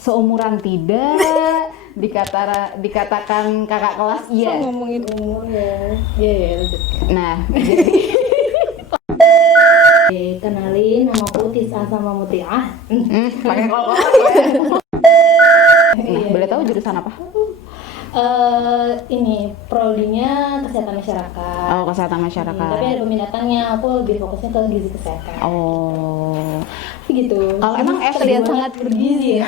seumuran tidak, dikatakan kakak kelas iya. Ngomongin umur ya. Iya, lanjut. Nah, jadi Kenalin, nama aku Tis'a sama Muti'ah. pakai kol ya. Nah, boleh tahu jurusan apa? Ini prodinya kesehatan masyarakat. Oh, kesehatan masyarakat. Tapi ada peminatannya, aku lebih fokusnya ke gizi kesehatan. Oh, Gitu. kalau emang terlihat sangat bergizi ya.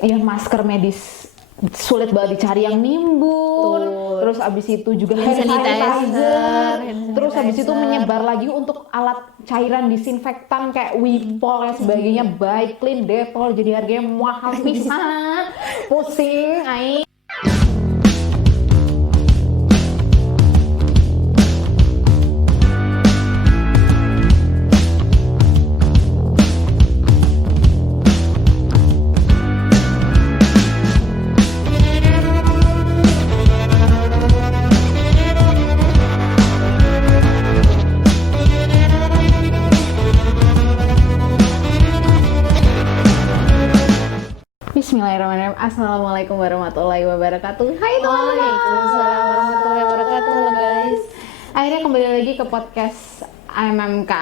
ya masker medis sulit banget dicari yang nimbun. Terus abis itu juga hand sanitizer. Terus abis itu menyebar lagi untuk alat cairan disinfektan kayak Wipol dan sebagainya, baik clean, Dettol, jadi harganya mahal pisan. Pusing aing. Bismillahirrahmanirrahim. Assalamualaikum warahmatullahi wabarakatuh. Hai teman-teman. Waalaikumsalam warahmatullahi wabarakatuh. Halo guys. Akhirnya kembali lagi ke podcast AMMK.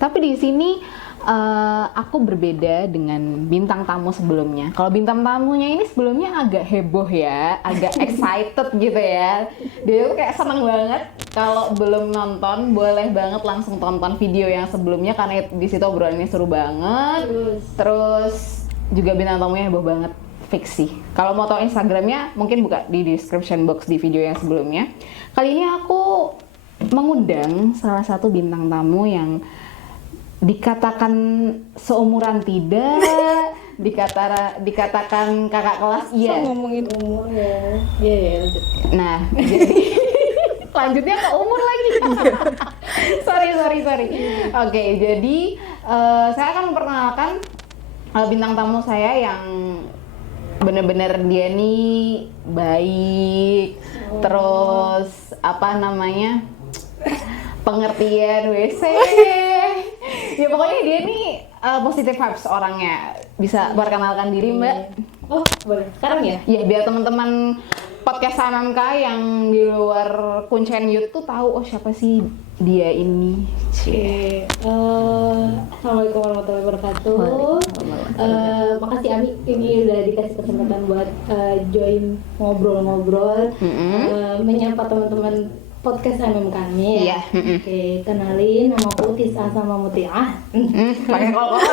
Tapi di sini aku berbeda dengan bintang tamu sebelumnya. Kalau bintang tamunya ini sebelumnya agak heboh ya, agak excited gitu ya. Dia tuh kayak seneng banget. Kalau belum nonton, boleh banget langsung tonton video yang sebelumnya karena di situ obrolannya seru banget. Terus juga bintang tamunya heboh banget, fix sih. Kalau mau tahu Instagramnya mungkin buka di description box di video yang sebelumnya. Kali ini aku mengundang salah satu bintang tamu yang dikatakan seumuran tidak, dikatakan kakak kelas iya. Ngomongin umur ya. Iya, lanjut. Nah, jadi lanjutnya ke umur lagi. sorry. Oke, jadi saya akan memperkenalkan bintang tamu saya yang bener-bener dia nih baik, terus apa namanya, pengertian WC. Ya pokoknya dia nih positive vibes orangnya. Bisa perkenalkan diri, Mbak? Oh, boleh. Sekarang ya? Ya biar teman-teman podcast AMMK yang di luar kuncen YouTube tuh tahu oh siapa sih dia ini. Oke. Assalamualaikum warahmatullahi wabarakatuh. Makasih Ami ini udah dikasih kesempatan buat join ngobrol-ngobrol, menyapa teman-teman podcast AMMK kami ya. Oke, kenalin, nama aku Tis'a sama Muti'ah. Pakai kol ya.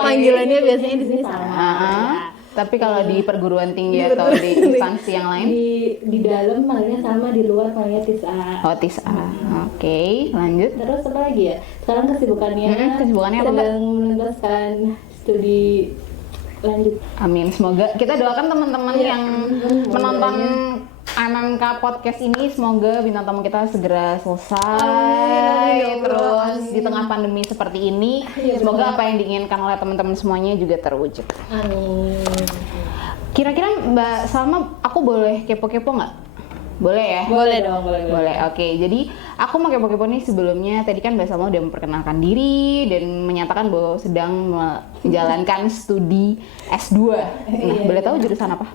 Panggilannya biasanya di sini sama. Tapi kalau di perguruan tinggi atau di instansi yang lain? Di dalam panggilnya sama, di luar panggilnya Tis'a. Oh, Tis'a. Oke, lanjut. Terus apa lagi ya? Sekarang kesibukannya apa, Mbak? sedang menuntaskan studi lanjut. Amin. Semoga kita doakan teman-teman yang menonton AMMK podcast ini, semoga bintang tamu kita segera selesai. Terus di tengah pandemi seperti ini, semoga apa yang diinginkan oleh teman-teman semuanya juga terwujud. Amin. Kira-kira Mbak Salma, aku boleh kepo-kepo nggak? Boleh ya? Boleh dong, boleh. Oke, jadi aku mau kepo-kepo nih sebelumnya. Tadi kan Mbak Salma udah memperkenalkan diri dan menyatakan bahwa sedang menjalankan studi S2. Nah, boleh tahu jurusan apa?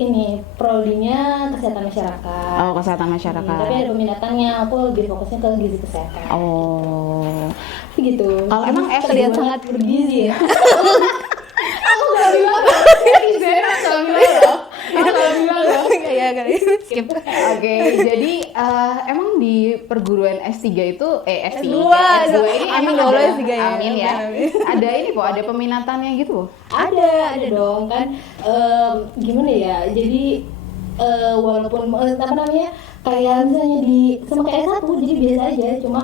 Ini prodinya kesehatan masyarakat. Oh, kesehatan masyarakat. Tapi ada peminatannya, aku lebih fokusnya ke gizi kesehatan. Oh, Gitu. kalau emang terlihat sangat bergizi ya. Aku gak bilang loh. Iya kali. Skip. Oke, jadi emang di perguruan S3 itu S3 ini Amin emang Allah ada, S3 ya. Amin ya. Ada ini kok, ada peminatannya gitu. Ada dong kan. Gimana ya? Jadi walaupun apa namanya, kayak misalnya di sama kayak satu, jadi biasa aja, cuma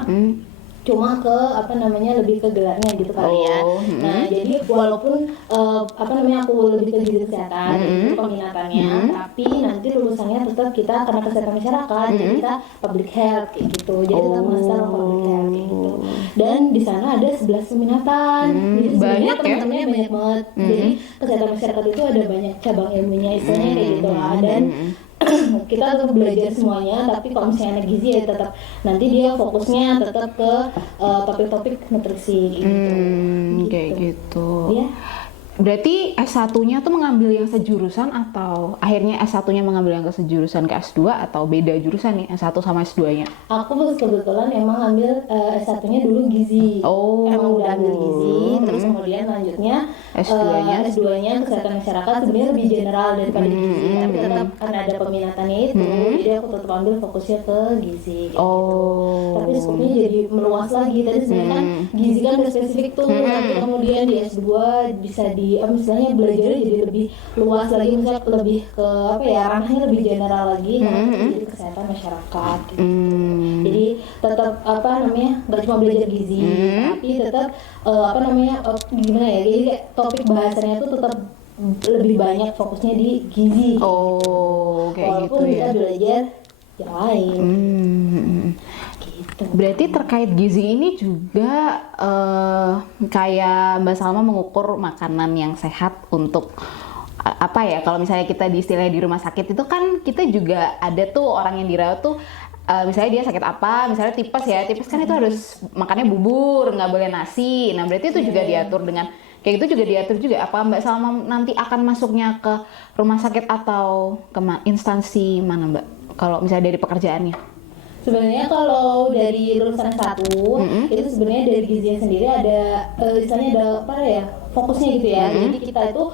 ke apa namanya, lebih ke gelarnya gitu kali ya. Nah jadi walaupun apa namanya, aku lebih ke gizi kesehatan itu peminatannya, tapi nanti lulusannya tetap kita karena kesehatan masyarakat, jadi kita public health kayak gitu, jadi tetap master public health kayak gitu. Dan di sana ada 11 peminatan, jadi sebenarnya teman-temannya banyak banget. Jadi kesehatan masyarakat itu ada banyak cabang ilmunya, istilahnya kayak gitu lah. Dan kita tetap belajar semuanya, tapi kalau misalnya anak gizi ya tetap nanti dia fokusnya tetap ke topik-topik nutrisi gitu. Kayak gitu. Ya. Berarti S1-nya tuh mengambil yang sejurusan atau akhirnya S1-nya mengambil yang sejurusan ke S2 atau beda jurusan nih S1 sama S2-nya? Aku kebetulan emang ambil S1-nya dulu gizi. Emang udah ambil gizi, terus kemudian lanjutnya S2-nya kesehatan masyarakat sebenarnya lebih general daripada di gizi, tapi tetap karena ada peminatannya itu, jadi aku tetap ambil fokusnya ke gizi. Tapi skopnya jadi meluas lagi. Tadi sebenarnya kan gizi kan udah spesifik tuh, tapi kemudian di S2 bisa misalnya belajarnya jadi lebih luas lagi, misalnya lebih ke ranahnya lebih general lagi, jadi kesehatan masyarakat gitu. Jadi tetap nggak cuma belajar gizi, tapi tetap gimana ya, jadi kayak topik bahasannya tuh tetap lebih banyak fokusnya di gizi. Kayak walaupun gitu kita ya. belajar yang lain. Gitu. Berarti terkait gizi ini juga kayak Mbak Salma mengukur makanan yang sehat untuk apa ya, kalau misalnya kita di istilahnya di rumah sakit itu kan kita juga ada tuh orang yang dirawat tuh misalnya dia sakit apa, misalnya tipes kan itu harus makannya bubur, nggak boleh nasi. Nah berarti itu juga diatur dengan kayak gitu, juga diatur juga. Apa Mbak Salma nanti akan masuknya ke rumah sakit atau ke instansi mana Mbak? Kalau misalnya dari pekerjaannya? Sebenarnya kalau dari lulusan satu itu sebenarnya dari gizinya sendiri ada istilahnya ada fokusnya gitu ya. Jadi kita itu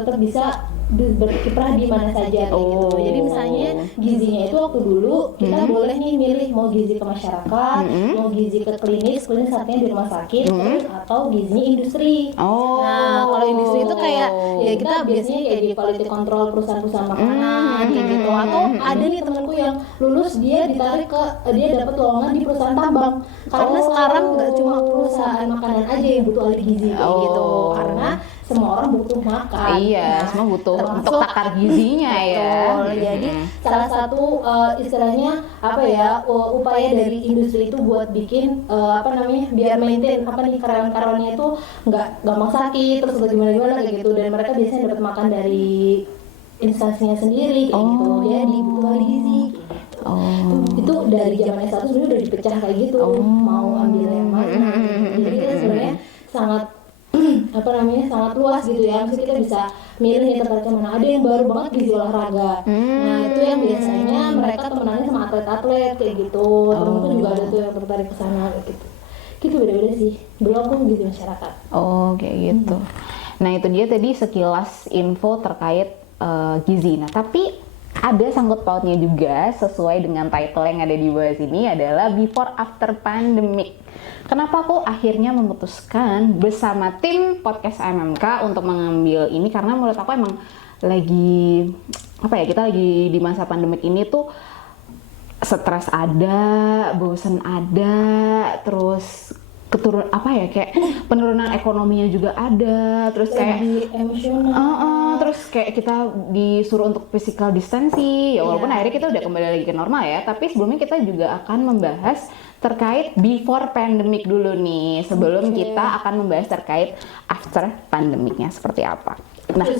tetap bisa berkiprah di mana saja kayak gitu. Jadi misalnya gizinya itu waktu dulu kita boleh nih milih mau gizi ke masyarakat, mau gizi ke klinis artinya di rumah sakit, terus atau gizinya industri. Nah kalau industri itu kayak ya kita biasanya kayak di quality control perusahaan-perusahaan makanan kayak gitu. Atau ada nih temanku yang lulus dia ditarik dia dapat lowongan di perusahaan tambang, karena sekarang nggak cuma perusahaan makanan aja yang butuh ahli gizi kayak gitu, karena semua orang butuh makan. Semua butuh untuk takar gizinya ya. Jadi salah satu istilahnya upaya dari industri itu buat bikin biar maintain karyawan-karyawannya itu nggak gampang sakit terus gimana kayak gitu, dan mereka biasanya dapat makan dari instansinya sendiri kayak gitu. Jadi butuh ahli gizi. Itu dari zaman S1 sebenarnya udah dipecah kayak gitu, mau ambil yang mana. Jadi kita sebenarnya sangat sangat luas gitu ya. Maksudnya kita bisa milih nih tertarik mana. Ada yang baru banget gizi olahraga. Nah itu yang biasanya mereka temenannya sama atlet-atlet kayak gitu. Temen-temen juga ada tuh yang tertarik ke sana gitu. Gitu beda-beda sih. Belum aku gizi masyarakat. Kayak gitu. Nah itu dia tadi sekilas info terkait gizi. Nah tapi ada sangkut pautnya juga sesuai dengan title yang ada di bawah sini, adalah before after pandemic. Kenapa aku akhirnya memutuskan bersama tim podcast AMMK untuk mengambil ini, karena menurut aku emang lagi kita lagi di masa pandemik ini tuh stres ada, bosan ada, terus kayak penurunan ekonominya juga ada, terus kayak emosional, terus kayak kita disuruh untuk physical distancing ya, walaupun akhirnya kita udah kembali lagi ke normal ya, tapi sebelumnya kita juga akan membahas terkait before pandemic dulu nih, sebelum kita akan membahas terkait after pandemicnya seperti apa. Nah,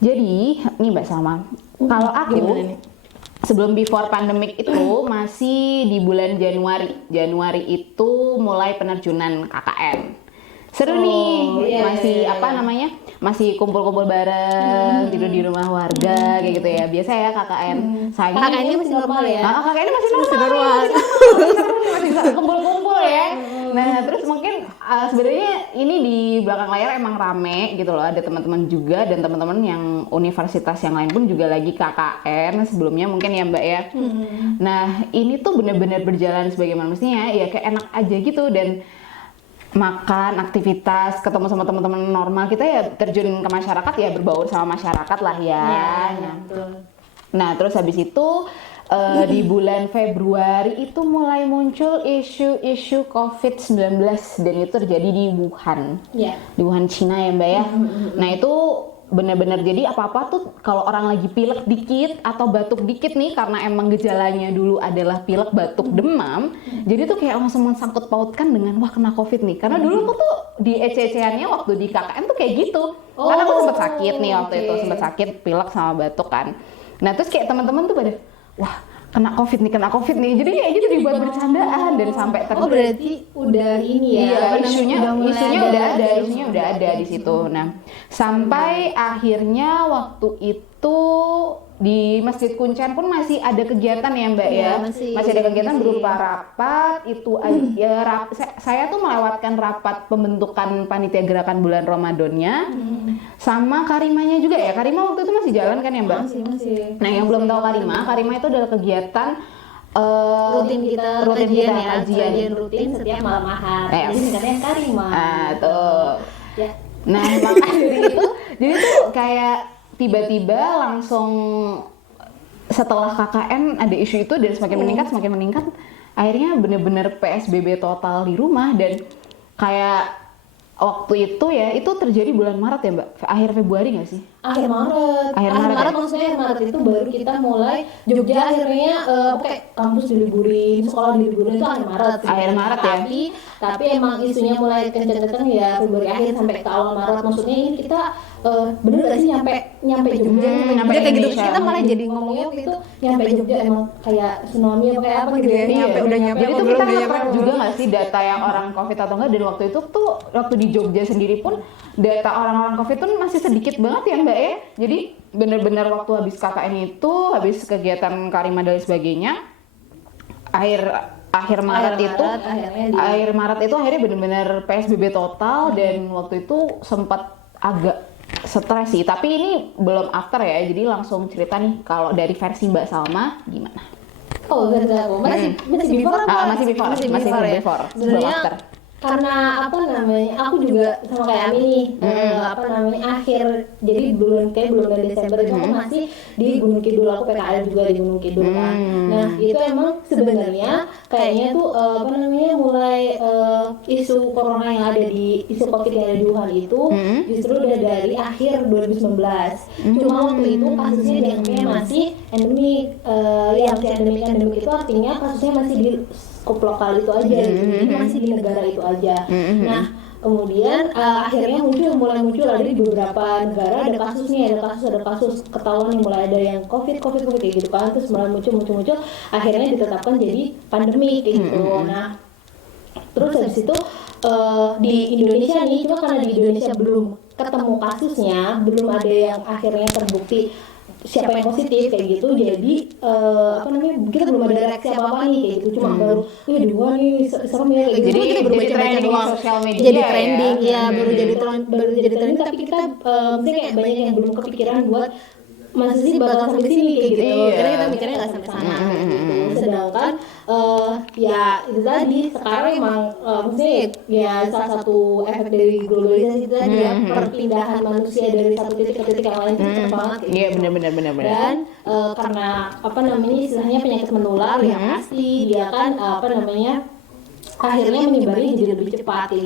jadi nih Mbak Salma, kalau aku sebelum before pandemic itu masih di bulan Januari itu mulai penerjunan KKN. Seru nih, masih kumpul-kumpul bareng, tidur di rumah warga kayak gitu ya. Biasa ya KKN. KKN ini masih normal ya? KKN ini masih normal. Masih bisa kumpul-kumpul ya. Nah, terus mungkin sebenarnya ini di belakang layar emang rame gitu loh. Ada teman-teman juga dan teman-teman yang universitas yang lain pun juga lagi KKN sebelumnya mungkin ya Mbak ya. Nah, ini tuh benar-benar berjalan sebagaimana mestinya ya, kayak enak aja gitu, dan makan, aktivitas, ketemu sama teman-teman normal kita ya, terjun ke masyarakat ya, berbaur sama masyarakat lah ya. Nah, terus habis itu di bulan Februari itu mulai muncul isu-isu COVID-19 dan itu terjadi di Wuhan. Di Wuhan, Cina ya Mbak ya. Nah, itu benar-benar jadi apa-apa tuh kalau orang lagi pilek dikit atau batuk dikit nih, karena emang gejalanya dulu adalah pilek, batuk, demam, jadi tuh kayak langsung mensangkut pautkan dengan wah kena COVID nih, karena dulu aku tuh di ECC-annya waktu di KKN tuh kayak gitu, karena aku sempat sakit nih waktu itu, sempat sakit pilek sama batuk kan. Nah terus kayak teman-teman tuh pada, wah kena covid nih, jadi kayak gitu dibuat bercandaan dan sampai berarti udah ini ya? Iya, isunya isunya udah ada di situ. Nah, sampai akhirnya waktu itu di Masjid Kuncen pun masih ada kegiatan ya Mbak Iya, ya, masih ada kegiatan berupa rapat itu aja. Saya tuh melewatkan rapat pembentukan panitia gerakan bulan Ramadannya, sama Karimanya juga ya. Karima waktu itu masih jalan kan ya Mbak? Masih. Nah yang belum tahu Karima itu adalah kegiatan rutin kita kajian rutin setiap malam Ahad. Yes. Jadi singkatnya Karima. Tuh. Ya. Nah makanya jadi tuh kayak tiba-tiba langsung setelah KKN ada isu itu dan semakin meningkat, akhirnya bener-bener PSBB total di rumah. Dan kayak waktu itu ya, itu terjadi bulan Maret ya Mbak? Akhir Februari nggak sih? Akhir Maret ya? Maksudnya akhir Maret itu baru kita mulai Jogja akhirnya kayak kampus diliburin, sekolah diliburin itu akhir Maret ya? Tapi emang isunya mulai kenceng-kenceng ya Februari akhir sampai ke awal Maret. Maksudnya ini kita bener gak sih nyampe Jogja, nyampe kayak gitu. Indonesia. Kita malah jadi ngomongnya waktu itu nyampe Jogja emang kayak tsunami apa kayak apa gitu ya. Iya. Udah nyampe Jadi itu kita nge-track juga nggak sih data yang orang COVID atau enggak? Dan waktu itu tuh waktu di Jogja sendiri pun data orang-orang COVID tuh masih sedikit banget ya Mbak ya. Jadi benar-benar waktu habis KKN itu, habis kegiatan Karima dan sebagainya, akhir Maret itu akhirnya benar-benar PSBB total. Dan waktu itu sempat agak stres sih, tapi ini belum after ya, jadi langsung cerita nih kalau dari versi Mbak Salma gimana? Oh, masih before apa? Masih before Sebenarnya sebelum after. Karena aku juga sama kayak Ami nih, akhir, jadi belum dari Desember itu aku masih di Gunung Kidul, aku PKL juga di Gunung Kidul kan. Nah itu emang sebenarnya kayaknya tuh mulai isu corona yang ada di isu COVID yang ada di Wuhan itu justru udah dari akhir 2019. Cuma waktu itu kasusnya dianggapnya masih endemik, yang endemik itu artinya kasusnya masih di skup lokal itu aja, jadi masih di negara itu aja. Nah kemudian akhirnya mulai muncul ada di beberapa negara ada kasus ketahuan yang mulai ada yang covid kayak gitu kan, terus mulai muncul akhirnya ditetapkan jadi pandemi kayak gitu. Nah terus habis itu di Indonesia nih, cuma karena di Indonesia belum ketemu kasusnya, belum ada yang akhirnya terbukti siapa yang positif kayak gitu, jadi kita belum ada reaksi apa-apa nih kayak gitu, cuma baru di luar nih serem ya kayak gitu. Jadi kita baru baca di doang, sosial media jadi trending ya, baru jadi trending, tapi kita mungkin kayak banyak yang belum kepikiran buat masa sih bakal sampai sini kayak gitu. Karena kita mikirnya nggak sampai sana gitu. Sedangkan ya itu tadi sekarang emang maksudnya ya salah satu efek dari globalisasi itu tadi ya, perpindahan manusia dari satu titik ke titik yang lain itu cepat banget kayak Iya gitu. benar. Dan karena istilahnya penyakit menular yang pasti dia kan akhirnya menyebarnya jadi lebih cepat gitu.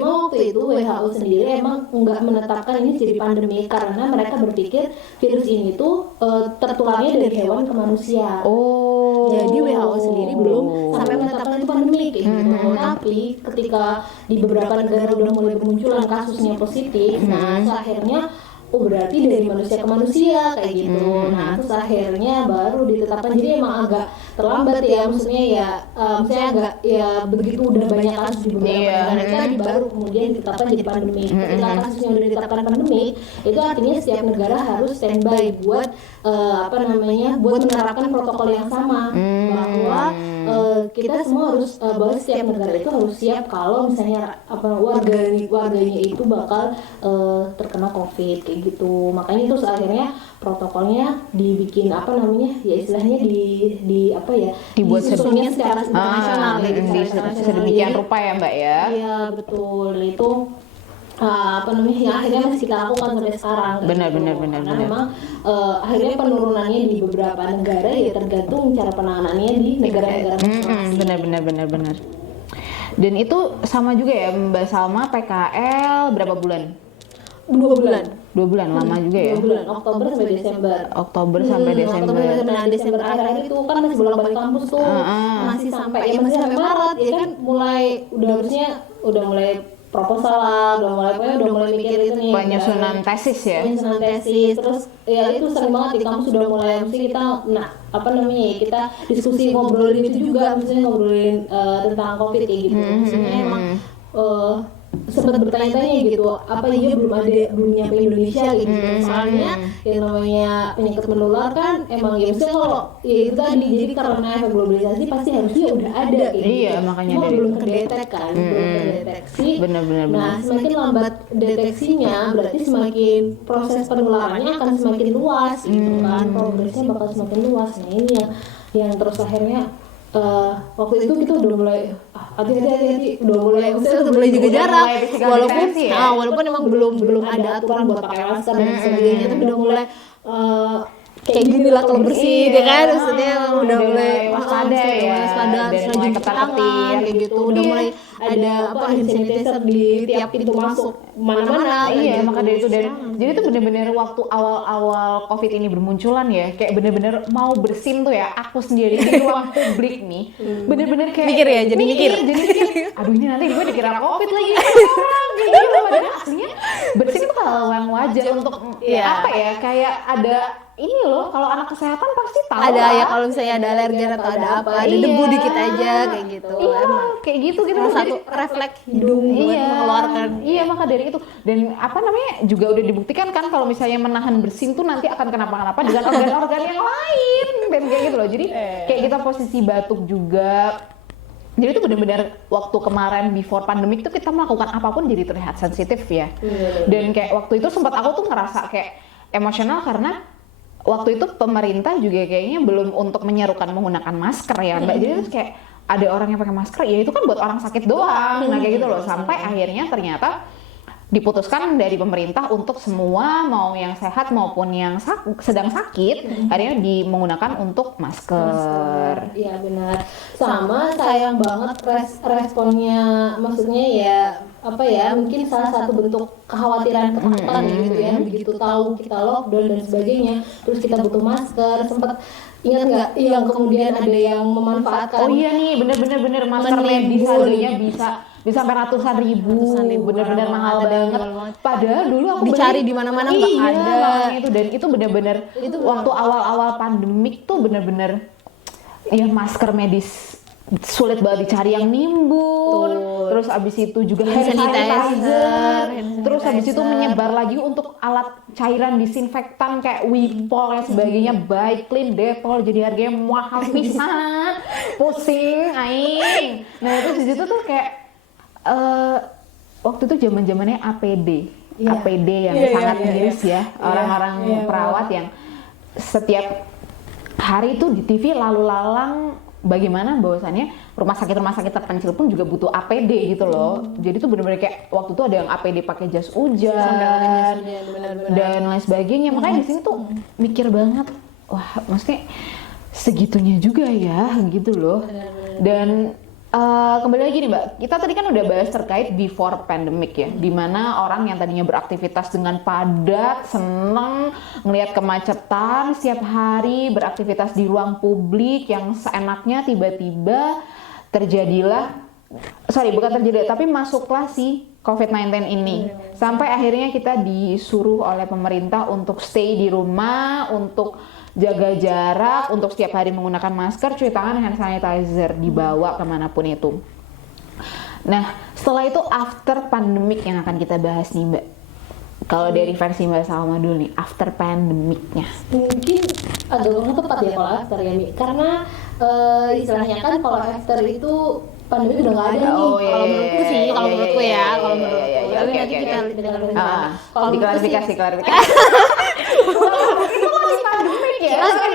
Cuma waktu itu WHO sendiri emang nggak menetapkan ini jadi pandemi karena mereka berpikir virus ini tuh tertularnya dari hewan ke manusia. Jadi WHO sendiri belum sampai menetapkan itu pandemi kayak gitu. Tapi ketika di beberapa negara udah mulai bermunculan kasusnya positif, nah terus akhirnya berarti dari manusia ke manusia kayak gitu. Nah terus akhirnya baru ditetapkan, jadi emang agak terlambat ya, maksudnya agak ya begitu udah banyak kasus di beberapa negara baru kemudian ditetapkan jadi pandemi. Ketika kasusnya udah ditetapkan pandemi, itu artinya setiap negara harus standby buat buat menerapkan protokol yang sama, bahwa kita semua harus bahwa setiap negara itu harus siap kalau misalnya warganya itu bakal terkena COVID kayak gitu. Makanya itu akhirnya protokolnya dibikin ya istilahnya dibuat disusunnya secara internasional sedemikian rupa ya Mbak ya. Iya betul, itu yang akhirnya masih kita lakukan sampai sekarang. Benar. Karena memang akhirnya penurunannya di beberapa negara ya tergantung cara penanganannya di negara-negara masing-masing. Benar. Dan itu sama juga ya Mbak Salma, PKL berapa bulan? 2 bulan. 2 bulan, lama juga ya? 2 bulan, Oktober sampai Desember. Oktober sampai Desember. Nah Desember akhir-akhir itu kan masih bolak-balik kampus tuh, masih sampai Maret ya kan, mulai udah harusnya udah mulai proposal lah, udah mulai mikir itu nih penyusunan tesis ya. penyusunan tesis. Terus ya itu sering banget di kampus sudah mulai mesti kita kita diskusi ngobrolin itu juga, misalnya ngobrolin tentang COVID kayak gitu. Maksudnya emang sempat bertanya-tanya gitu, apa iya belum nyampe Indonesia gitu. Soalnya yang namanya penyakit menular kan emang ya misalnya kalau ya itu tadi, jadi karena efek globalisasi pasti harusnya udah ada kayak Iya, gitu. makanya Cuma dari belum kedetek kan, belum kedeteksi. Benar. Nah, semakin lambat deteksinya berarti semakin proses penularannya akan semakin luas gitu kan, progresnya bakal semakin luas. Nah ini yang terus akhirnya waktu itu kita udah mulai hati-hati udah mulai jaga jarak, walaupun emang belum ada aturan buat pakai masker dan sebagainya, tapi udah mulai kayak gini lah kalau bersih ya kan, maksudnya udah mulai waspada ya, terus rajin cuci tangan kayak gitu, udah mulai ada hand sanitizer di tiap pintu masuk mana-mana. Iya, maka dari itu jadi itu bener-bener waktu awal COVID ini bermunculan ya, kayak bener-bener mau bersin tuh ya, aku sendiri di ruang publik nih, bener-bener kayak mikir ya, jadi mikir. Aduh ini nanti gue dikira COVID lagi orang, jadi padahal aslinya bersin itu hal yang wajar untuk apa ya, kayak ada ini loh, kalau anak kesehatan pasti tahu ada lah. ya kalau misalnya ada alergen atau ada apa, ada debu dikit aja kayak gitu. Iya, kayak gitu Salah satu refleks hidung buat mengeluarkan. Iya, maka dari itu. Dan juga udah dibuktikan kan kalau misalnya menahan bersin tuh nanti akan kenapa-kenapa dengan organ-organ yang lain dan kayak gitu loh. Jadi kayak kita posisi batuk juga. Jadi itu benar-benar waktu kemarin before pandemic tuh kita melakukan apapun jadi terlihat sensitif ya. Dan kayak waktu itu sempat aku tuh ngerasa kayak emosional karena waktu itu pemerintah juga kayaknya belum untuk menyerukan menggunakan masker ya Mbak. Jadi terus kayak ada orang yang pakai masker, ya itu kan buat orang sakit doang. Nah kayak gitu loh, sampai akhirnya ternyata diputuskan dari pemerintah untuk semua, mau yang sehat maupun yang sedang sakit, akhirnya menggunakan untuk masker. Iya benar. Sama sayang banget responnya, maksudnya ya mungkin salah satu bentuk kekhawatiran ketakutan gitu ya, begitu tahu kita lockdown dan sebagainya, terus kita butuh masker. Sempat ingat nggak yang kemudian ada yang memanfaatkan? Oh iya nih, bener masker medis harganya bisa sampai ratusan ribu, bener-bener mahal banget. Padahal dulu aku dicari di mana-mana nggak ada. Itu, dan itu bener-bener itu waktu awal-awal pandemik tuh bener-bener ya masker medis sulit banget dicari yang nimbun. Terus abis itu juga hand sanitizer. Terus abis itu menyebar lagi untuk alat cairan disinfektan kayak Wipol dan sebagainya, Baiklin, Dettol, jadi harganya mahal pisan. Pusing aing. Nah terus di situ tuh kayak waktu itu zaman-zamannya APD. APD yang sangat miris ya, orang-orang perawat yang setiap hari itu di TV lalu lalang bagaimana bahwasannya rumah sakit terpencil pun juga butuh APD gitu loh. Jadi tuh benar-benar kayak waktu itu ada yang APD pakai jas hujan dan lain sebagainya. Makanya di sini tuh mikir banget, wah maksudnya segitunya juga ya gitu loh. Dan kembali lagi nih Mbak, kita tadi kan udah bahas terkait before pandemic ya, dimana orang yang tadinya beraktivitas dengan padat, seneng ngelihat kemacetan setiap hari, beraktivitas di ruang publik yang seenaknya, tiba-tiba masuklah si COVID-19 ini. Sampai akhirnya kita disuruh oleh pemerintah untuk stay di rumah, untuk jaga jarak, untuk setiap hari menggunakan masker, cuci tangan, hand sanitizer, dibawa kemanapun itu. Nah, setelah itu after pandemic yang akan kita bahas nih Mbak. Kalau dari versi Mbak Salma dulu nih, after pandemic-nya. Mungkin agak kurang tepat ya kalau after ya, Mi. Karena istilahnya kan kalau after itu pandemi udah nggak ada nih. Kalau menurutku sih, kalau menurutku. Tapi nanti kita dengar diklarifikasi.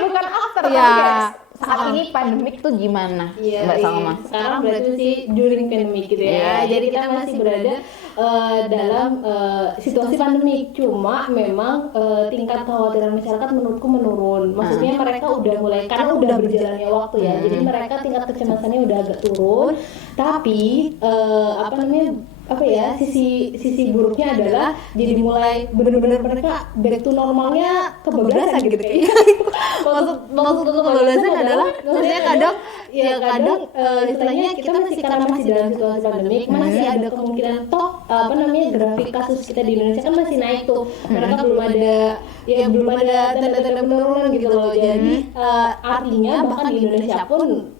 Bukan after ya. Saat ini pandemik tuh gimana Mbak Salma? Sekarang berarti sih during pandemic gitu ya. Jadi kita masih berada dalam situasi pandemik. Cuma memang tingkat kekhawatiran masyarakat menurutku menurun. Maksudnya mereka udah mulai, karena udah berjalannya waktu ya. Jadi mereka tingkat kecemasannya udah agak turun. Tapi sisi buruknya adalah jadi mulai benar-benar mereka back to normalnya kebablasan gitu kayak. maksud kebablasan adalah maksudnya kadang ya kadang istilahnya kita masih karena masih dalam situasi pandemik, masih ada kemungkinan toh apa namanya grafik kasus kita di Indonesia kan masih naik tuh. Mereka belum ada tanda-tanda penurunan gitu loh. Jadi artinya bahkan di Indonesia pun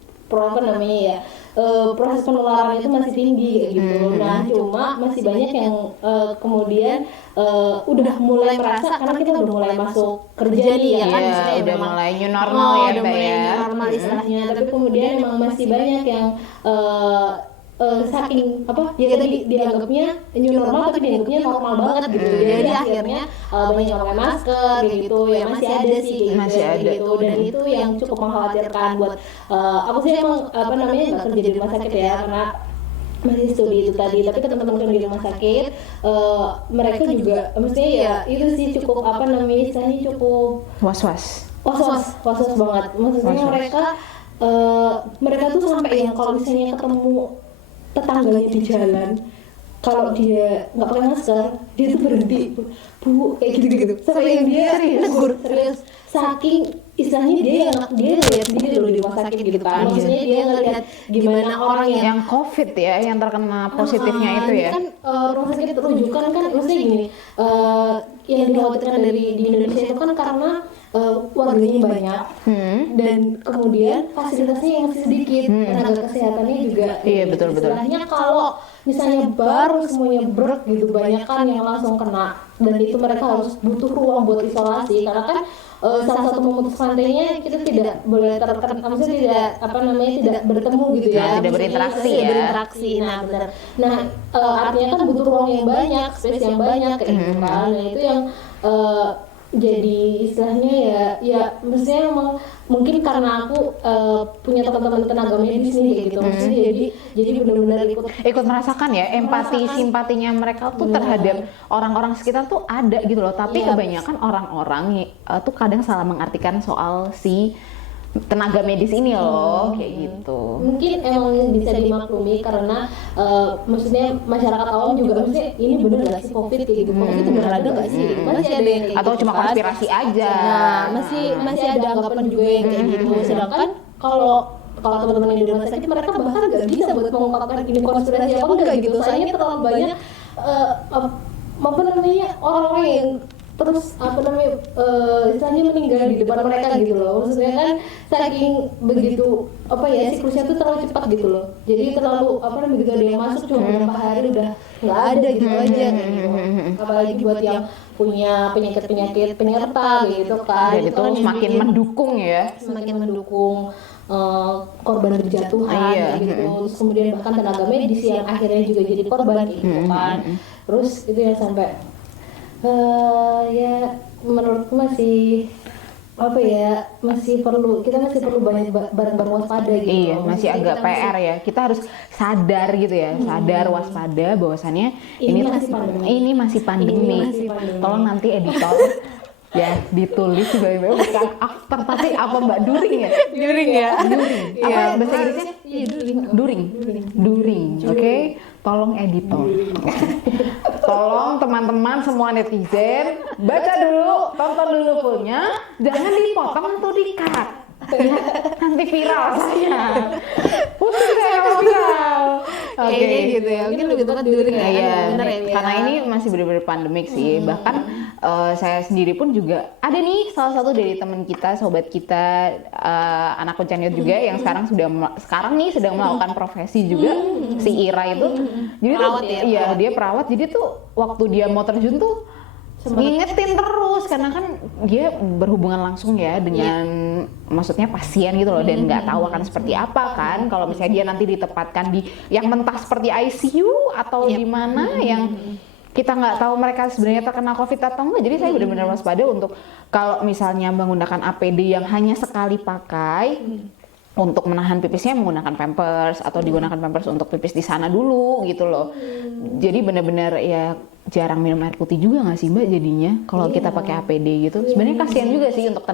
proses penularan itu masih tinggi kayak gitu. Nah, cuma masih banyak yang kemudian udah mulai merasa karena kita udah mulai masuk kerja nih ya kan, Iya, udah mulai new normal ya, udah Mbak mulai ya. new normal istilahnya. Tapi kemudian emang masih banyak yang saking apa ya tadi dianggapnya new normal tapi dianggapnya normal banget gitu. Jadi akhirnya banyak yang pakai masker kayak gitu ya, masih ada sih kayak Masih ada. gitu. Dan itu yang cukup mengkhawatirkan buat aku sih emang apa namanya nggak kerja di rumah sakit ya karena masih studi itu tadi, tapi ke teman-teman di rumah sakit mereka juga maksudnya ya itu sih cukup apa namanya istilahnya cukup Was-was. was-was banget. Maksudnya mereka tuh sampai yang kalau misalnya ketemu tetangganya di jalan, kalau dia nggak pakai masker, dia tuh berhenti, bu, kayak gitu-gitu. Sampai yang dia negur serius, saking istilahnya dia ngeliat sendiri loh di rumah sakit gitu kan. Maksudnya dia ngeliat gimana orang Yang COVID ya, yang terkena positifnya itu ini ya. kan rumah sakit rujukan kan maksudnya gini, yang dikhawatirkan di Indonesia itu kan karena warganya banyak dan kemudian fasilitasnya yang masih sedikit, tenaga kesehatannya juga. Iya, betul-betul. Istilahnya kalau misalnya baru semuanya brek gitu, banyak kan yang langsung kena dan itu mereka harus butuh ruang buat isolasi karena kan salah satu memutus rantainya kita tidak boleh terkena, maksudnya tidak apa namanya tidak bertemu gitu ya, tidak berinteraksi Tidak ya. berinteraksi. Nah benar. Nah artinya kan butuh ruang yang banyak, space yang banyak kayak gitu kan. Nah itu yang jadi istilahnya ya maksudnya emang mungkin karena aku punya teman-teman tenaga medis nih kayak gitu, maksudnya jadi benar-benar Ikut merasakan ya, empati, simpatinya mereka tuh terhadap orang-orang sekitar tuh ada gitu loh. Tapi Iya, kebanyakan orang-orang tuh kadang salah mengartikan soal si tenaga medis ini loh, kayak gitu. mungkin emang bisa dimaklumi karena maksudnya masyarakat awam juga maksudnya ini bener nggak sih COVID kayak gitu, COVID itu bener ada nggak sih gitu. Masih ada yang kayak Atau gitu cuma kan. konspirasi aja. Nah masih ada anggapan juga yang kayak gitu. Sedangkan kalau teman-teman yang di rumah sakit mereka bahkan nggak bisa buat mengungkapkan ini konspirasi apa enggak gitu. Soalnya terlalu banyak apa namanya orang-orang yang terus apa namanya istilahnya meninggal di depan mereka gitu loh. Maksudnya kan saking begitu apa ya siklusnya tuh terlalu cepat gitu loh. Jadi terlalu apa namanya begitu ada yang masuk cuma beberapa hari udah nggak ada gitu aja kayak gitu. Apalagi buat yang punya penyakit penyerta gitu kan. Dan itu kan semakin yang mendukung ya. semakin mendukung korban berjatuhan Iya. kayak gitu. Terus kemudian bahkan tenaga medis yang akhirnya juga jadi korban kayak gitu kan. Terus itu yang sampai ya menurutku masih apa ya kita masih perlu banyak bareng-bareng waspada gitu. Iya, loh. masih Maksudnya agak kita PR ya. Kita harus sadar gitu ya, sadar waspada bahwasannya Ini tuh- masih pandemi. ini masih pandemi. Ini masih pandemi. Tolong nanti editor ya ditulis juga bukan after tapi apa Mbak During ya? During ya. During. Apa bahasa Inggrisnya? Iya, During. Oke. Tolong editor. Tolong teman-teman semua netizen baca dulu, tonton dulu fullnya, jangan dipotong atau di-cut. Nanti viral saya. Pusing saya kalau viral. Oke. Kayaknya gitu ya. Mungkin lebih tepat during ya. Iya, Bener ya. Lia? karena ini masih benar-benar pandemik sih. Bahkan saya sendiri pun juga ada nih salah satu dari teman kita, sobat kita, anak Kuncanyut juga yang sekarang sedang melakukan profesi juga, si Ira itu. Jadi Perawat tuh, ya, iya dia perawat. Jadi tuh waktu dia mau terjun tuh ngingetin terus karena kan dia berhubungan langsung ya dengan maksudnya pasien gitu loh dan nggak tahu akan seperti apa kan kalau misalnya dia nanti ditempatkan di yang mentah seperti ICU atau di mana yang kita nggak tahu mereka sebenarnya terkena COVID atau enggak. Jadi saya benar-benar waspada untuk kalau misalnya menggunakan APD yang hanya sekali pakai untuk menahan pipisnya menggunakan pampers atau digunakan pampers untuk pipis di sana dulu gitu loh. Jadi benar-benar ya jarang minum air putih juga nggak sih Mbak jadinya kalau kita pakai APD gitu. Sebenarnya kasihan juga sih untuk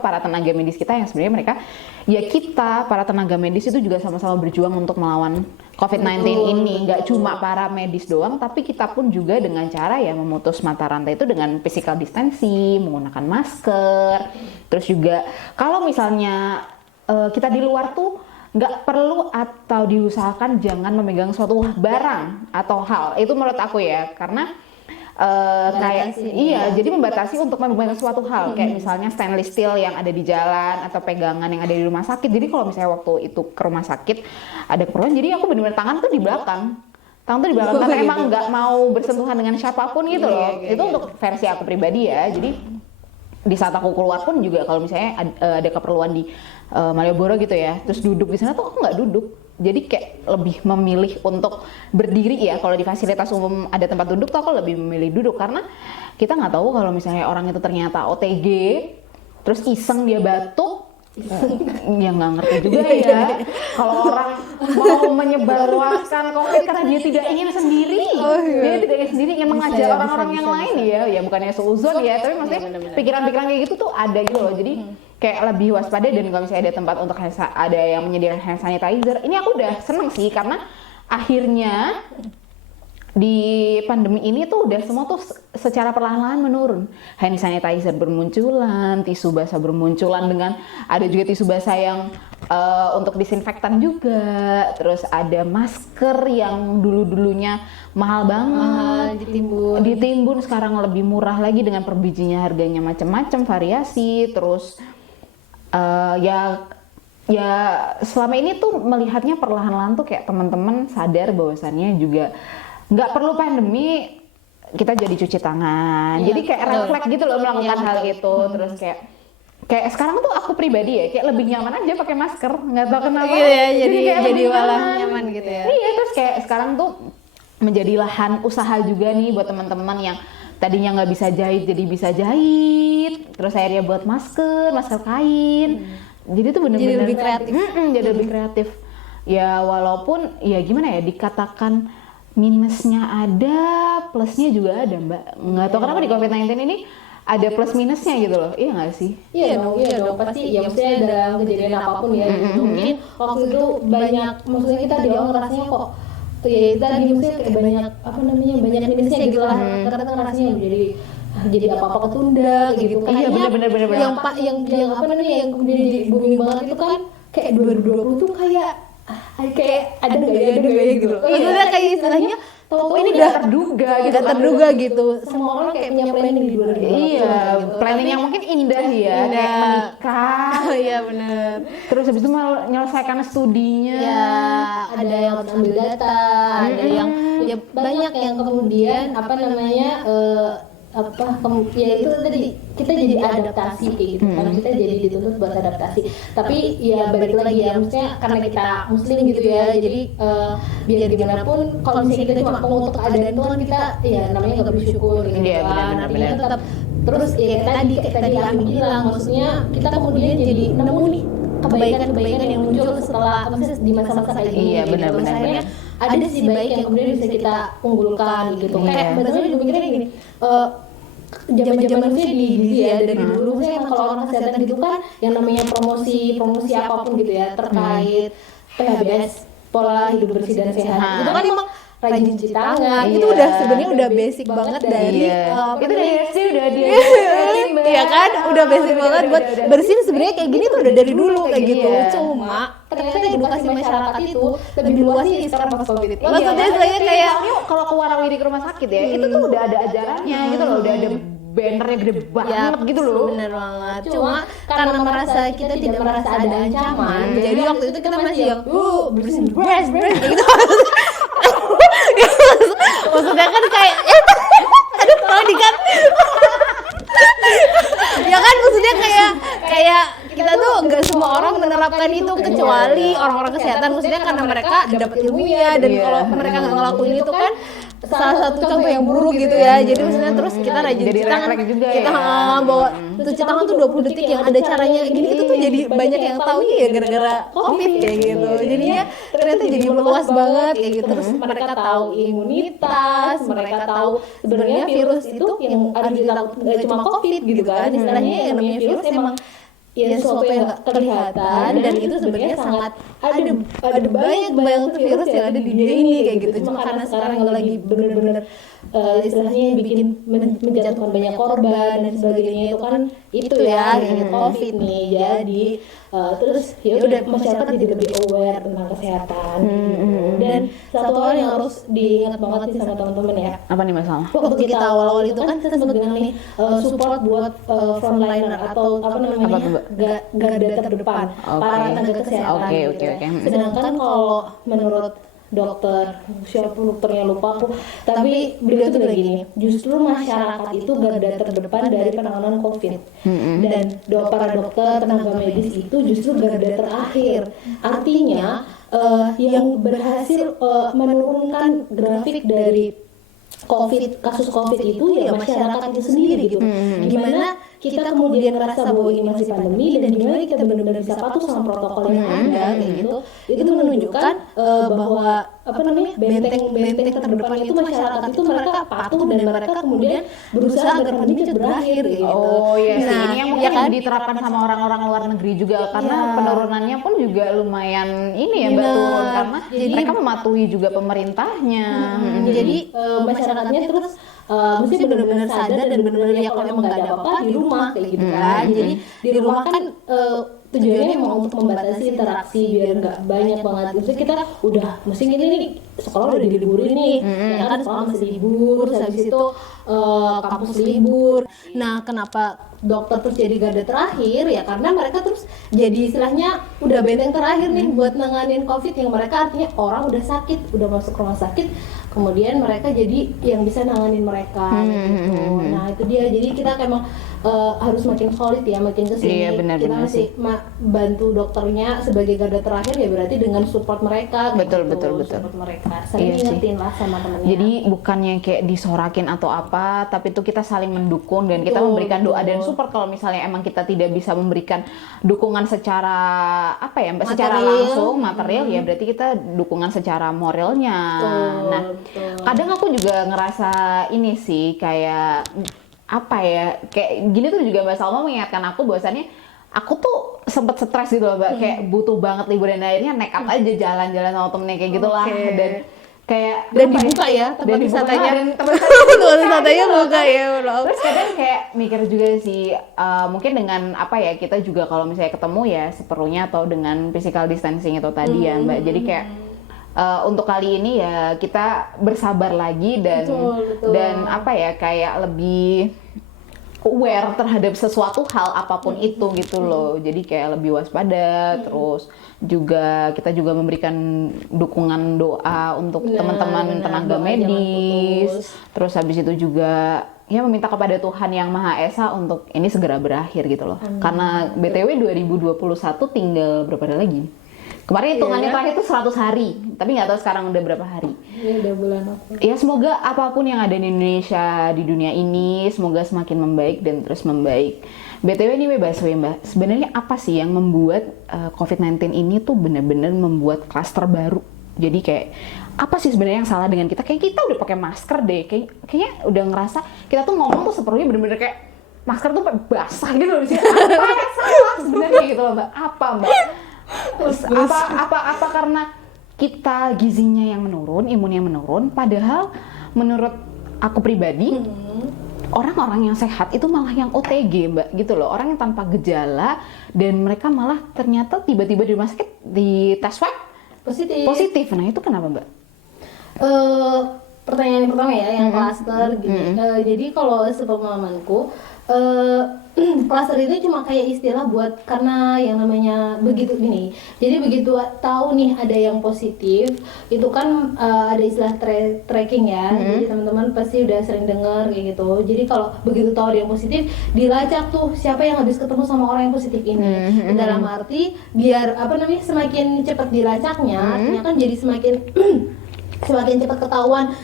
para tenaga medis kita yang sebenarnya mereka ya kita para tenaga medis itu juga sama-sama berjuang untuk melawan COVID-19 ini. Nggak cuma para medis doang tapi kita pun juga dengan cara ya memutus mata rantai itu dengan physical distancing, menggunakan masker. Terus juga kalau misalnya kita di luar tuh nggak perlu atau diusahakan jangan memegang suatu barang atau hal. Itu menurut aku ya, karena kayak jadi membatasi untuk memegang suatu hal kayak misalnya stainless steel yang ada di jalan atau pegangan yang ada di rumah sakit. Jadi kalau misalnya waktu itu ke rumah sakit ada keperluan, jadi aku benar-benar tangan tuh di belakang karena emang nggak mau bersentuhan dengan siapapun gitu loh. Itu untuk versi aku pribadi ya. Jadi di saat aku keluar pun juga kalau misalnya ada keperluan di Malioboro gitu ya, terus duduk di sana tuh aku nggak duduk. Jadi kayak lebih memilih untuk berdiri ya. Kalau di fasilitas umum ada tempat duduk tuh aku lebih memilih duduk, karena kita nggak tahu kalau misalnya orang itu ternyata OTG terus iseng dia batuk, ya nggak ngerti juga ya. Kalau orang mau menyebarluaskan COVID karena dia tidak ingin sendiri, dia tidak ingin sendiri, ingin mengajar orang-orang yang lain ya bukannya seuzon ya, tapi maksudnya pikiran-pikiran kayak gitu tuh ada gitu loh. Jadi kayak lebih waspada, dan kalau misalnya ada tempat untuk ada yang menyediakan hand sanitizer, ini aku udah seneng sih karena akhirnya di pandemi ini tuh udah semua tuh secara perlahan-lahan menurun. Hand sanitizer bermunculan, tisu basah bermunculan, dengan ada juga tisu basah yang untuk disinfektan juga. Terus ada masker yang dulu-dulunya mahal banget, ditimbun sekarang lebih murah lagi dengan per bijinya harganya macam-macam variasi. Terus ya selama ini tuh melihatnya perlahan-lahan tuh kayak teman-teman sadar bahwasannya juga nggak perlu pandemi kita jadi cuci tangan, jadi kayak refleks gitu loh melakukan hal itu. Terus kayak sekarang tuh aku pribadi ya kayak lebih nyaman aja pakai masker, nggak tahu kenapa. Jadi malah nyaman gitu ya. Iya, terus kayak sekarang tuh menjadi lahan usaha juga nih buat teman-teman yang tadinya nggak bisa jahit jadi bisa jahit, terus akhirnya buat masker kain. Jadi tuh bener-bener jadi lebih kreatif. Jadi lebih kreatif. Ya walaupun ya gimana ya, dikatakan minusnya ada, plusnya juga ada Mbak. Nggak tahu kenapa di COVID-19 ini ada plus minusnya gitu loh, iya nggak sih? Iya dong, pasti ya maksudnya dalam kejadian apapun ya gitu. Mungkin waktu itu banyak, maksudnya kita di awal ngerasanya kok ya itu tadi maksudnya kayak banyak banyak minusnya gitu lah. Karena ngerasanya jadi apa-apa ketunda gitu. Iya benar. Yang apa namanya yang kemudian jadi booming banget itu kan kayak 2020 tuh kayak ada gaya gitu. Maksudnya kayak istilahnya ini udah terduga gitu. Semua orang kayak punya planning di 2020. Iya, planning yang mungkin indah ya, kayak menikah. Iya benar. Terus habis itu menyelesaikan studinya. Ya, ada yang harus ambil data, ada yang ya banyak yang kemudian ya itu tadi kita jadi adaptasi kayak gitu kan, kita jadi dituntut buat adaptasi. Tapi ya balik lagi ya, maksudnya karena kita muslim gitu ya, jadi biar gimana pun kalau misalnya kita cuma mengutuk keadaan itu kan kita ya namanya nggak bersyukur gitu kan. Artinya tetap terus ya kayak tadi aku bilang, maksudnya kita kemudian jadi nemu nih kebaikan yang muncul setelah di masa-masa kayak gini. Iya benar-benar. Akhirnya ada sisi baik yang kemudian bisa kita unggulkan gitu. Kayak betul juga mikirnya gini, zaman-zaman dia dari dulu saya kalau orang kesehatan gitu kan yang namanya promosi apapun gitu ya terkait PHBS, pola hidup bersih dan sehat, itu kan emang rajin cuci tangan, itu udah sebenarnya udah basic banget dari itu dari SD udah dia. Iya kan, udah basic banget buat bersihin. Sebenarnya kayak gini tuh udah dari dulu kayak gitu. Cuma ternyata edukasi masyarakat itu lebih luas nih sekarang pas COVID itu. Maksudnya saya kayak kalau ke Warawiri ke rumah sakit ya, itu tuh udah ada ajarannya gitu loh, udah ada bannernya gede banget gitu loh. Bener banget. Cuma karena kita tidak merasa ada ancaman, jadi waktu itu kita masih yang bersihin breast gitu. Maksudnya kan kayak aduh kalau dikat. Ya kan maksudnya kayak kita tuh nggak semua orang menerapkan itu kecuali orang-orang kesehatan, maksudnya karena mereka dapat ilmunya, dan kalau mereka nggak ngelakuin itu kan salah satu contoh yang buruk gitu ya. Jadi maksudnya terus kita rajin cuci tangan, juga kita bawa cuci tangan tuh 20 detik yang ada caranya gini, itu tuh jadi banyak yang tahu ya gara-gara COVID kayak gitu. Jadinya ternyata jadi meluas banget kayak gitu. Terus mereka tahu imunitas, mereka tahu sebenarnya virus itu yang harus dilakukan nggak cuma COVID gitu kan. Istilahnya yang namanya virus emang ya sesuatu yang nggak kelihatan, dan itu sebenarnya sangat ada banyak banget virus yang ada di dunia ini kayak gitu. Cuma karena sekarang lagi bener-bener istilahnya bikin menjatuhkan banyak korban dan sebagainya, itu kan itu ya gitu, COVID nih. Jadi terus ya udah masyarakat jadi lebih aware tentang kesehatan gitu. Dan satu hal yang harus diingat banget nih sama teman-teman ya, Apa nih masalah? waktu kita awal-awal itu kan kita sempat bilang nih support buat frontliner atau apa namanya garda terdepan, para tenaga kesehatan Oke, gitu oke, ya. oke. Sedangkan kalau menurut dokter, siapa dokternya lupa aku, tapi beliau tuh bilang gini, justru masyarakat itu garda terdepan dari penanganan COVID, dan para dokter tenaga medis itu justru garda terakhir. Artinya yang berhasil menurunkan grafik dari kasus COVID itu ya masyarakat itu sendiri gitu. Gimana kita kemudian merasa bahwa ini masih pandemi, dan gimana kita benar-benar bisa patuh sama protokol yang ada kayak gitu. Itu menunjukkan bahwa apa namanya benteng terdepan itu masyarakat itu mereka patuh, dan mereka kemudian berusaha agar pandemi cepat berakhir gitu. Oh iya sih, Nah, ini yang mungkin diterapkan sama orang-orang luar negeri juga, karena penurunannya pun juga lumayan ini ya Mbak, turun karena mereka mematuhi juga pemerintahnya. Jadi masyarakatnya terus mesti benar-benar sadar dan benar-benar ya kalau emang nggak ada apa-apa di rumah kayak gitu kan. Jadi di rumah kan tujuannya emang untuk membatasi interaksi biar nggak banyak banget. Maksudnya kita udah musim ini nih sekolah udah diliburin nih, ya kan sekolah masih libur, habis itu kampus libur. Nah, kenapa dokter terus jadi garda terakhir ya karena mereka terus jadi istilahnya udah benteng terakhir nih buat nanganin COVID, yang mereka artinya orang udah sakit, udah masuk rumah sakit, kemudian mereka jadi yang bisa nanganin mereka gitu. Nah, itu dia. Jadi kita emang harus makin solid ya, makin kesini. Iya, benar, kita benar masih bantu dokternya sebagai garda terakhir ya, berarti dengan support mereka. Betul, gitu. betul. Support mereka. Saling Iya sih. ingetin lah sama temennya. Jadi bukannya kayak disorakin atau apa, tapi itu kita saling mendukung dan kita memberikan doa dan support kalau misalnya emang kita tidak bisa memberikan dukungan secara apa ya Mbak, secara langsung material ya berarti kita dukungan secara moralnya. Nah, kadang aku juga ngerasa ini sih kayak apa ya, kayak gini tuh juga Mbak Salma mengingatkan aku bahwasannya aku tuh sempet stres gitu loh Mbak, kayak butuh banget liburan, akhirnya nekat aja jalan-jalan sama temennya kayak gitulah. Dan kayak Dan apa dibuka ya tempat dan dibuka, wisatanya. dan Tempat wisatanya buka ya, bro. Terus kadang kayak mikir juga sih, mungkin dengan apa ya, kita juga kalau misalnya ketemu ya seperlunya atau dengan physical distancing itu tadi ya Mbak. Jadi kayak untuk kali ini ya kita bersabar lagi dan Betul. dan apa ya, kayak lebih aware terhadap sesuatu hal apapun itu gitu loh. Jadi kayak lebih waspada, terus juga kita juga memberikan dukungan doa untuk teman-teman tenaga medis. Terus habis itu juga ya meminta kepada Tuhan Yang Maha Esa untuk ini segera berakhir gitu loh. Karena BTW 2021 tinggal berapa hari lagi? Kemarin hitungannya terakhir tuh 100 hari, tapi nggak tahu sekarang udah berapa hari. Iya, udah bulan apa? Ya semoga apapun yang ada di Indonesia di dunia ini semoga semakin membaik dan terus membaik. BTW ini Mbak, sebenarnya apa sih yang membuat COVID-19 ini tuh benar-benar membuat klaster baru? Jadi kayak apa sih sebenarnya yang salah dengan kita? Kayak kita udah pakai masker deh, kayaknya udah ngerasa kita tuh ngomong tuh sepertinya benar-benar kayak masker tuh basah gitu loh di sini. Apa yang salah sebenarnya gitu loh Mbak? Apa Mbak? Apa karena kita gizinya yang menurun, imunnya menurun, padahal menurut aku pribadi orang-orang yang sehat itu malah yang OTG Mbak gitu loh, orang yang tanpa gejala dan mereka malah ternyata tiba-tiba di rumah sakit di tes swab positif. Nah itu kenapa Mbak? Pertanyaan yang pertama ya, yang klaster gini. Jadi kalau sepemahamanku klaster itu cuma kayak istilah buat, karena yang namanya begitu gini. Jadi begitu tahu nih ada yang positif, itu kan ada istilah tracking ya. Jadi teman-teman pasti udah sering dengar kayak gitu. Jadi kalau begitu tahu ada yang positif, dilacak tuh siapa yang habis ketemu sama orang yang positif ini. Dalam arti biar apa namanya, semakin cepat dilacaknya, artinya kan jadi semakin cepat ketahuan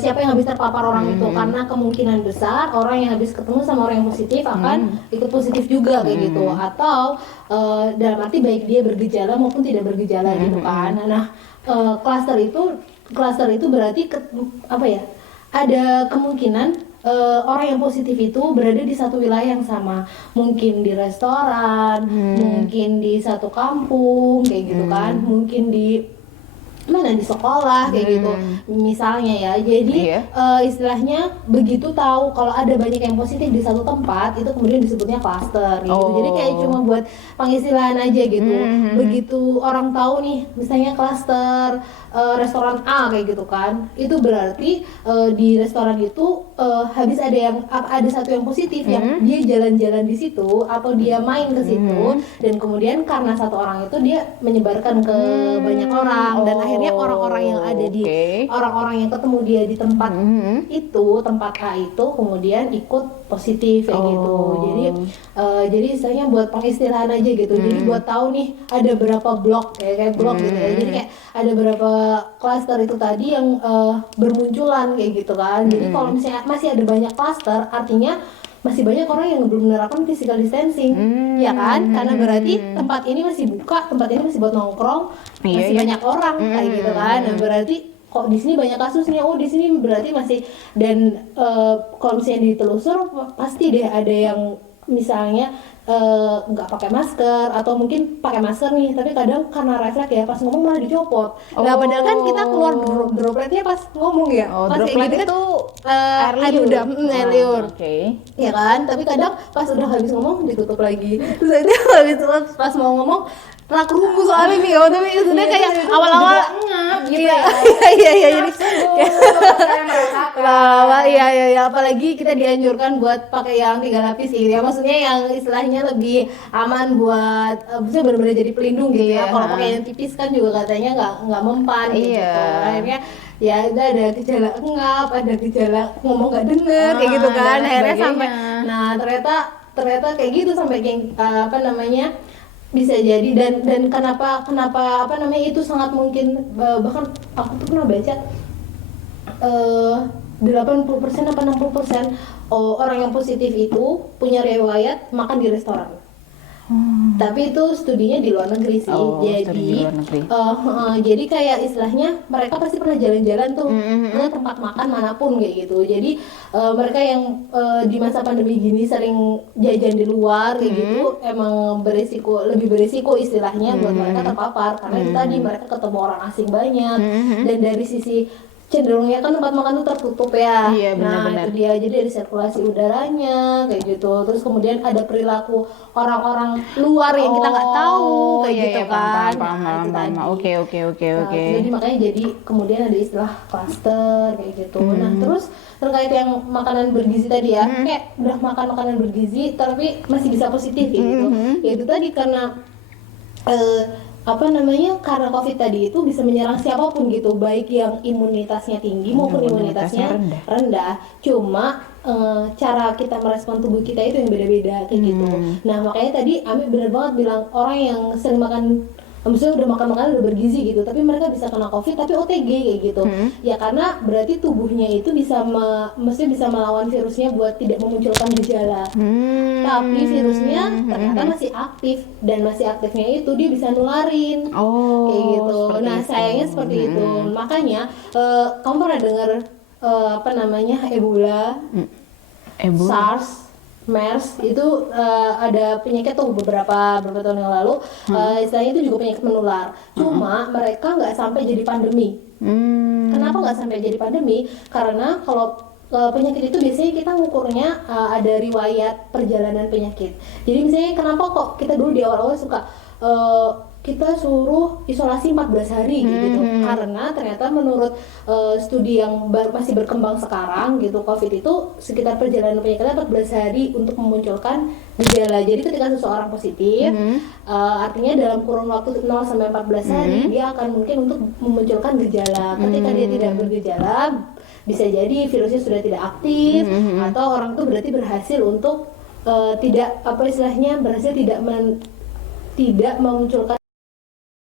siapa yang habis terpapar orang itu, karena kemungkinan besar orang yang habis ketemu sama orang yang positif akan ikut positif juga kayak gitu, atau dalam arti baik dia bergejala maupun tidak bergejala gitu kan. Nah, klaster itu berarti apa ya, ada kemungkinan orang yang positif itu berada di satu wilayah yang sama, mungkin di restoran, mungkin di satu kampung kayak gitu kan, mungkin di mana di sekolah kayak gitu misalnya ya. Jadi istilahnya begitu tahu kalau ada banyak yang positif di satu tempat itu kemudian disebutnya klaster gitu. Jadi kayak cuma buat pengistilahan aja gitu. Begitu orang tahu nih misalnya klaster restoran A kayak gitu kan, itu berarti di restoran itu habis ada satu yang positif yang dia jalan-jalan di situ atau dia main ke situ dan kemudian karena satu orang itu dia menyebarkan ke banyak orang dan akhirnya orang-orang yang ada di orang-orang yang ketemu dia di tempat itu, tempat A itu kemudian ikut positif kayak gitu. Jadi istilahnya buat pengistilahan aja gitu. Jadi buat tahu nih ada berapa blok kayak blok gitu ya. Jadi kayak ada berapa klaster itu tadi yang bermunculan kayak gitu kan. Jadi kalau misalnya masih ada banyak klaster artinya masih banyak orang yang belum menerapkan physical distancing, ya kan? Karena berarti tempat ini masih buka, tempat ini masih buat nongkrong, masih banyak orang kayak gitu kan. Nah berarti kok di sini banyak kasusnya, oh di sini berarti masih dan kalau misalnya ditelusur pasti deh ada yang misalnya nggak pakai masker atau mungkin pakai masker nih tapi kadang karena refleks ya pas ngomong malah dicopot. Nah padahal kan kita keluar dropletnya pas ngomong ya. Pas droplet kayak gitu itu air liur, air liur. Ya kan, tapi kadang pas udah habis ngomong ditutup lagi. Terus aja habis pas mau ngomong rak rumus soalnya nih, tapi sebenarnya kayak awal-awal ngap gitu ya. Iya jadi iya apalagi kita dianjurkan buat pakai yang 3 lapis gitu ya. Maksudnya yang istilahnya lebih aman buat bisa benar-benar jadi pelindung gitu ya. Kalau pakai yang tipis kan juga katanya nggak mempan gitu. Akhirnya ya ada gejala ngap, ada gejala ngomong nggak denger kayak gitu kan. Akhirnya sampai ternyata kayak gitu sampai kayak bisa jadi dan kenapa itu sangat mungkin bahkan aku tuh pernah baca 80% apa 60% orang yang positif itu punya riwayat makan di restoran. Tapi itu studinya di luar negeri sih. Jadi kayak istilahnya mereka pasti pernah jalan-jalan tuh ke tempat makan manapun kayak gitu. Jadi mereka yang di masa pandemi gini sering jajan di luar kayak gitu emang lebih beresiko istilahnya buat mereka terpapar karena itu tadi mereka ketemu orang asing banyak dan dari sisi cenderungnya kan tempat makan tuh tertutup ya. Itu dia, jadi dari sirkulasi udaranya kayak gitu. Terus kemudian ada perilaku orang-orang luar yang kita nggak tahu kayak gitu kan. Oke. Jadi makanya jadi kemudian ada istilah cluster kayak gitu. Nah terus terkait yang makanan bergizi tadi ya, kayak udah makan makanan bergizi tapi masih bisa positif gitu. Ya itu tadi karena karena COVID tadi itu bisa menyerang siapapun gitu, baik yang imunitasnya tinggi maupun imunitasnya rendah. Cuma cara kita merespon tubuh kita itu yang beda-beda kayak gitu. Nah makanya tadi Ami benar banget bilang orang yang sering makan maksudnya udah makan makanan udah bergizi gitu tapi mereka bisa kena COVID tapi OTG kayak gitu. Ya karena berarti tubuhnya itu bisa maksudnya bisa melawan virusnya buat tidak memunculkan gejala. Tapi virusnya ternyata masih aktif dan masih aktifnya itu dia bisa nularin kayak gitu. Nah sayangnya seperti itu. Makanya kamu pernah dengar Ebola, SARS, MERS itu ada penyakit tuh beberapa tahun yang lalu. Istilahnya itu juga penyakit menular. Cuma mereka nggak sampai jadi pandemi. Kenapa nggak sampai jadi pandemi? Karena kalau penyakit itu biasanya kita ngukurnya ada riwayat perjalanan penyakit. Jadi misalnya kenapa kok kita dulu di awal-awal suka kita suruh isolasi 14 hari gitu. Karena ternyata menurut studi yang masih berkembang sekarang gitu, COVID itu sekitar perjalanan penyakitnya 14 hari untuk memunculkan gejala. Jadi ketika seseorang positif, artinya dalam kurun waktu 0 sampai 14 hari dia akan mungkin untuk memunculkan gejala. Ketika dia tidak bergejala, bisa jadi virusnya sudah tidak aktif atau orang itu berarti berhasil untuk tidak berhasil tidak memunculkan